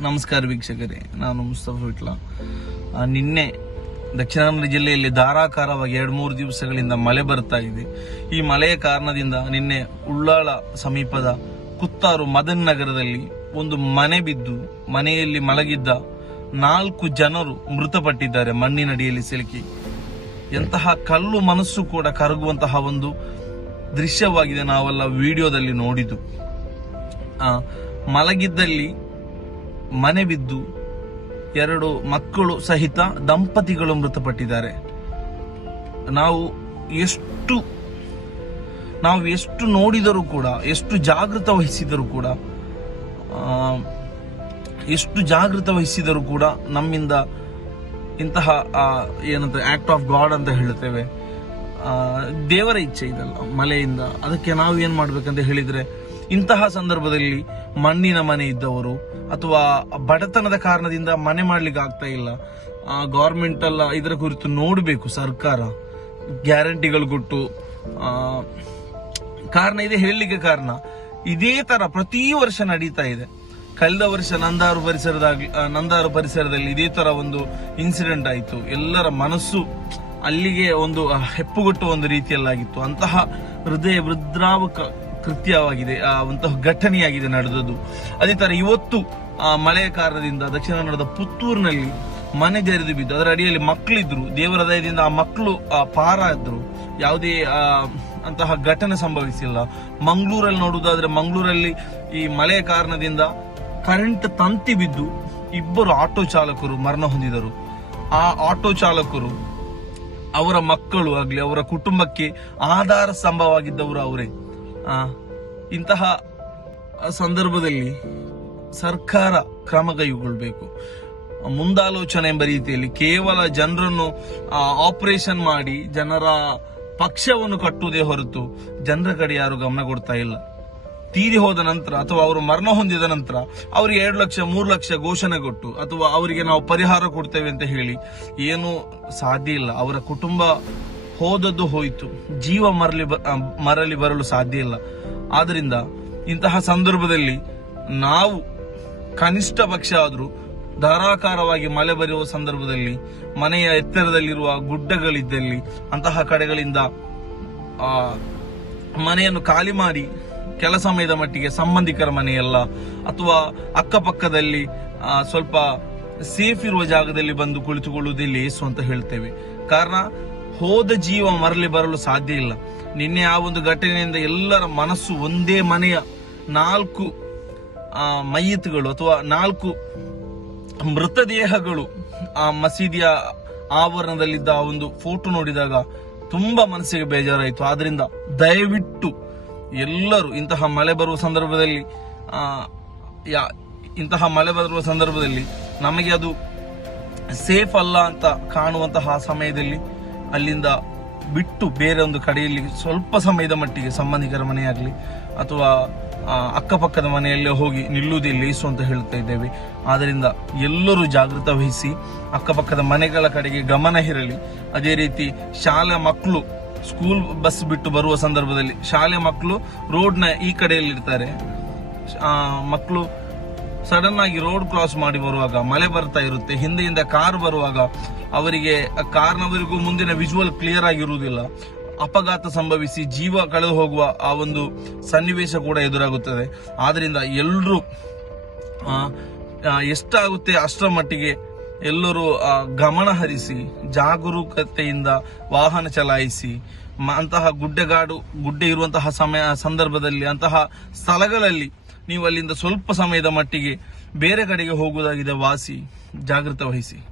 ನಮಸ್ಕಾರ ವೀಕ್ಷಕರೇ, ನಾನು ಮುಸ್ತಫಾ ವಿಟ್ಲ. ನಿನ್ನೆ ದಕ್ಷಿಣ ಕನ್ನಡ ಜಿಲ್ಲೆಯಲ್ಲಿ ಧಾರಾಕಾರವಾಗಿ ಎರಡು ಮೂರು ದಿವಸಗಳಿಂದ ಮಳೆ ಬರ್ತಾ ಇದೆ. ಈ ಮಳೆಯ ಕಾರಣದಿಂದ ನಿನ್ನೆ ಉಳ್ಳಾಳ ಸಮೀಪದ ಕುತ್ತಾರು ಮದನ್ ನಗರದಲ್ಲಿ ಒಂದು ಮನೆ ಬಿದ್ದು ಮನೆಯಲ್ಲಿ ಮಲಗಿದ್ದ ನಾಲ್ಕು ಜನರು ಮೃತಪಟ್ಟಿದ್ದಾರೆ ಮಣ್ಣಿನಡಿಯಲ್ಲಿ ಸಿಲುಕಿ. ಎಂತಹ ಕಲ್ಲು ಮನಸ್ಸು ಕೂಡ ಕರಗುವಂತಹ ಒಂದು ದೃಶ್ಯವಾಗಿದೆ ನಾವೆಲ್ಲ ವಿಡಿಯೋದಲ್ಲಿ ನೋಡಿದ್ದು. ಮಲಗಿದ್ದಲ್ಲಿ ಮನೆ ಬಿದ್ದು ಎರಡು ಮಕ್ಕಳು ಸಹಿತ ದಂಪತಿಗಳು ಮೃತಪಟ್ಟಿದ್ದಾರೆ. ನಾವು ಎಷ್ಟು ನಾವು ಎಷ್ಟು ನೋಡಿದರೂ ಕೂಡ, ಎಷ್ಟು ಜಾಗೃತ ವಹಿಸಿದರೂ ಕೂಡ ಎಷ್ಟು ಜಾಗೃತ ವಹಿಸಿದರೂ ಕೂಡ ನಮ್ಮಿಂದ ಇಂತಹ ಏನಂತ ಆಕ್ಟ್ ಆಫ್ ಗಾಡ್ ಅಂತ ಹೇಳುತ್ತೇವೆ. ದೇವರ ಇಚ್ಛೆ ಇದಲ್ಲ, ಮಲೆಯಿಂದ. ಅದಕ್ಕೆ ನಾವು ಏನ್ ಮಾಡ್ಬೇಕಂತ ಹೇಳಿದ್ರೆ ಇಂತಹ ಸಂದರ್ಭದಲ್ಲಿ ಮಣ್ಣಿನ ಮನೆ ಇದ್ದವರು ಅಥವಾ ಬಡತನದ ಕಾರಣದಿಂದ ಮನೆ ಮಾಡ್ಲಿಕ್ಕೆ ಆಗ್ತಾ ಇಲ್ಲ ಗೌರ್ಮೆಂಟ್ ಅಲ್ಲ ಇದರ ಕುರಿತು ನೋಡಬೇಕು ಸರ್ಕಾರ. ಗ್ಯಾರಂಟಿಗಳು ಕೊಟ್ಟು ಕಾರಣ ಇದೆ ಹೇಳಲಿಕ್ಕೆ ಕಾರಣ. ಇದೇ ತರ ಪ್ರತಿ ವರ್ಷ ನಡೀತಾ ಇದೆ. ಕಳೆದ ವರ್ಷ ನಂದಾರು ಪರಿಸರದಾಗ ನಂದಾರು ಪರಿಸರದಲ್ಲಿ ಇದೇ ತರ ಒಂದು ಇನ್ಸಿಡೆಂಟ್ ಆಯಿತು. ಎಲ್ಲರ ಮನಸ್ಸು ಅಲ್ಲಿಗೆ ಒಂದು ಹೆಪ್ಪುಗಟ್ಟು ಒಂದು ರೀತಿಯಲ್ಲಾಗಿತ್ತು. ಅಂತಹ ಹೃದಯ ವೃದ್ರಾವಕ ಕೃತ್ಯವಾಗಿದೆ ಅಂತಹ ಘಟನೆಯಾಗಿದೆ ನಡೆದದ್ದು. ಅದೇ ತರ ಇವತ್ತು, ಆ, ಮಳೆಯ ಕಾರಣದಿಂದ ದಕ್ಷಿಣ ಕನ್ನಡದ ಪುತ್ತೂರಿನಲ್ಲಿ ಮನೆ ಜರಿದು ಬಿದ್ದು, ಅದರ ಅಡಿಯಲ್ಲಿ ಮಕ್ಕಳಿದ್ರು, ದೇವರ ದಯದಿಂದ ಆ ಮಕ್ಕಳು, ಆ ಪಾರ ಇದ್ರು ಯಾವುದೇ ಅಂತಹ ಘಟನೆ ಸಂಭವಿಸಿಲ್ಲ. ಮಂಗಳೂರಲ್ಲಿ ನೋಡುವುದಾದ್ರೆ ಮಂಗಳೂರಲ್ಲಿ ಈ ಮಳೆಯ ಕಾರಣದಿಂದ ಕರೆಂಟ್ ತಂತಿ ಬಿದ್ದು ಇಬ್ಬರು ಆಟೋ ಚಾಲಕರು ಮರಣ ಹೊಂದಿದರು. ಆ ಆಟೋ ಚಾಲಕರು ಅವರ ಮಕ್ಕಳು ಆಗ್ಲಿ, ಅವರ ಕುಟುಂಬಕ್ಕೆ ಆಧಾರ ಸ್ತಂಭವಾಗಿದ್ದವರು ಅವರೇ. ಇಂತಹ ಸಂದರ್ಭದಲ್ಲಿ ಸರ್ಕಾರ ಕ್ರಮ ಕೈಗೊಳ್ಬೇಕು. ಮುಂದಾಲೋಚನೆ ಎಂಬ ರೀತಿಯಲ್ಲಿ ಕೇವಲ ಜನರನ್ನು ಆಪರೇಷನ್ ಮಾಡಿ ಜನರ ಪಕ್ಷವನ್ನು ಕಟ್ಟುವುದೇ ಹೊರತು ಜನರ ಕಡೆ ಯಾರು ಗಮನ ಕೊಡ್ತಾ ಇಲ್ಲ. ತೀರಿ ಹೋದ ನಂತರ ಅಥವಾ ಅವರು ಮರಣ ಹೊಂದಿದ ನಂತರ ಅವರಿಗೆ ಎರಡು ಲಕ್ಷ, ಮೂರು ಲಕ್ಷ ಘೋಷಣೆ ಕೊಟ್ಟು ಅಥವಾ ಅವರಿಗೆ ನಾವು ಪರಿಹಾರ ಕೊಡ್ತೇವೆ ಅಂತ ಹೇಳಿ ಏನು ಸಾಧ್ಯ ಇಲ್ಲ. ಅವರ ಕುಟುಂಬ ಹೋದದ್ದು ಹೋಯಿತು. ಜೀವ ಮರಲಿ ಮರಲಿ ಬರಲು ಸಾಧ್ಯ ಇಲ್ಲ. ಆದ್ರಿಂದ ಇಂತಹ ಸಂದರ್ಭದಲ್ಲಿ ನಾವು ಕನಿಷ್ಠ ಪಕ್ಷ ಆದರೂ ಧಾರಾಕಾರವಾಗಿ ಮಳೆ ಬರುವ ಸಂದರ್ಭದಲ್ಲಿ, ಮನೆಯ ಎತ್ತರದಲ್ಲಿರುವ ಗುಡ್ಡಗಳಿದ್ದಲ್ಲಿ, ಅಂತಹ ಕಡೆಗಳಿಂದ ಮನೆಯನ್ನು ಖಾಲಿ ಮಾಡಿ ಕೆಲ ಸಮಯದ ಮಟ್ಟಿಗೆ ಸಂಬಂಧಿಕರ ಮನೆಯಲ್ಲ, ಅಥವಾ ಅಕ್ಕಪಕ್ಕದಲ್ಲಿ ಸ್ವಲ್ಪ ಸೇಫ್ ಇರುವ ಜಾಗದಲ್ಲಿ ಬಂದು ಕುಳಿತುಕೊಳ್ಳುವುದೇ ಲೇಸು ಅಂತ ಹೇಳ್ತೇವೆ. ಕಾರಣ ಹೋದ ಜೀವ ಮರಳಿ ಬರಲು ಸಾಧ್ಯ ಇಲ್ಲ. ನಿನ್ನೆ ಆ ಒಂದು ಘಟನೆಯಿಂದ ಎಲ್ಲರ ಮನಸ್ಸು ಒಂದೇ ಮನೆಯ ನಾಲ್ಕು ಆ, ಮೈಯತ್ಗಳು ಅಥವಾ ನಾಲ್ಕು ಮೃತದೇಹಗಳು ಆ ಮಸೀದಿಯ ಆವರಣದಲ್ಲಿದ್ದ ಆ ಒಂದು ಫೋಟೋ ನೋಡಿದಾಗ ತುಂಬಾ ಮನಸ್ಸಿಗೆ ಬೇಜಾರಾಯಿತು. ಆದ್ರಿಂದ ದಯವಿಟ್ಟು ಎಲ್ಲರೂ ಇಂತಹ ಮಳೆ ಬರುವ ಸಂದರ್ಭದಲ್ಲಿ ಆ, ಯಾ- ಇಂತಹ ಮಳೆ ಬರುವ ಸಂದರ್ಭದಲ್ಲಿ ನಮಗೆ ಅದು ಸೇಫ್ ಅಲ್ಲ ಅಂತ ಕಾಣುವಂತಹ ಸಮಯದಲ್ಲಿ ಅಲ್ಲಿಂದ ಬಿಟ್ಟು ಬೇರೆ ಒಂದು ಕಡೆಯಲ್ಲಿ ಸ್ವಲ್ಪ ಸಮಯದ ಮಟ್ಟಿಗೆ ಸಂಬಂಧಿಕರ ಮನೆಯಾಗಲಿ ಅಥವಾ ಅಕ್ಕಪಕ್ಕದ ಮನೆಯಲ್ಲೇ ಹೋಗಿ ನಿಲ್ಲುವುದೇ ಲೇಸು ಅಂತ ಹೇಳ್ತಾ ಇದ್ದೇವೆ. ಆದ್ದರಿಂದ ಎಲ್ಲರೂ ಜಾಗೃತ ವಹಿಸಿ ಅಕ್ಕಪಕ್ಕದ ಮನೆಗಳ ಕಡೆಗೆ ಗಮನ ಇರಲಿ. ಅದೇ ರೀತಿ ಶಾಲಾ ಮಕ್ಕಳು ಸ್ಕೂಲ್ ಬಸ್ ಬಿಟ್ಟು ಬರುವ ಸಂದರ್ಭದಲ್ಲಿ ಶಾಲೆ ಮಕ್ಕಳು ರೋಡ್ನ ಈ ಕಡೆಯಲ್ಲಿರ್ತಾರೆ. ಮಕ್ಕಳು ಸಡನ್ ಆಗಿ ರೋಡ್ ಕ್ರಾಸ್ ಮಾಡಿ ಬರುವಾಗ, ಮಳೆ ಬರ್ತಾ ಇರುತ್ತೆ, ಹಿಂದೆಯಿಂದ ಕಾರ್ ಬರುವಾಗ, ಅವರಿಗೆ ಕಾರ್ನವರಿಗೂ ಮುಂದಿನ ವಿಜುವಲ್ ಕ್ಲಿಯರ್ ಆಗಿರುವುದಿಲ್ಲ. ಅಪಘಾತ ಸಂಭವಿಸಿ ಜೀವ ಕಳೆದು ಹೋಗುವ ಆ ಒಂದು ಸನ್ನಿವೇಶ ಕೂಡ ಎದುರಾಗುತ್ತದೆ. ಆದ್ರಿಂದ ಎಲ್ಲರೂ ಎಷ್ಟಾಗುತ್ತೆ ಅಷ್ಟರ ಮಟ್ಟಿಗೆ ಎಲ್ಲರೂ ಗಮನ ಹರಿಸಿ, ಜಾಗರೂಕತೆಯಿಂದ ವಾಹನ ಚಲಾಯಿಸಿ ಅಂತಹ ಗುಡ್ಡಗಾಡು, ಗುಡ್ಡೆ ಇರುವಂತಹ ಸಮಯ, ಸಂದರ್ಭದಲ್ಲಿ ಅಂತಹ ಸ್ಥಳಗಳಲ್ಲಿ ನೀವು ಅಲ್ಲಿಂದ ಸ್ವಲ್ಪ ಸಮಯದ ಮಟ್ಟಿಗೆ ಬೇರೆ ಕಡೆಗೆ ಹೋಗುವುದಾಗಿದೆ ವಾಸಿ. ಜಾಗೃತ ವಹಿಸಿ.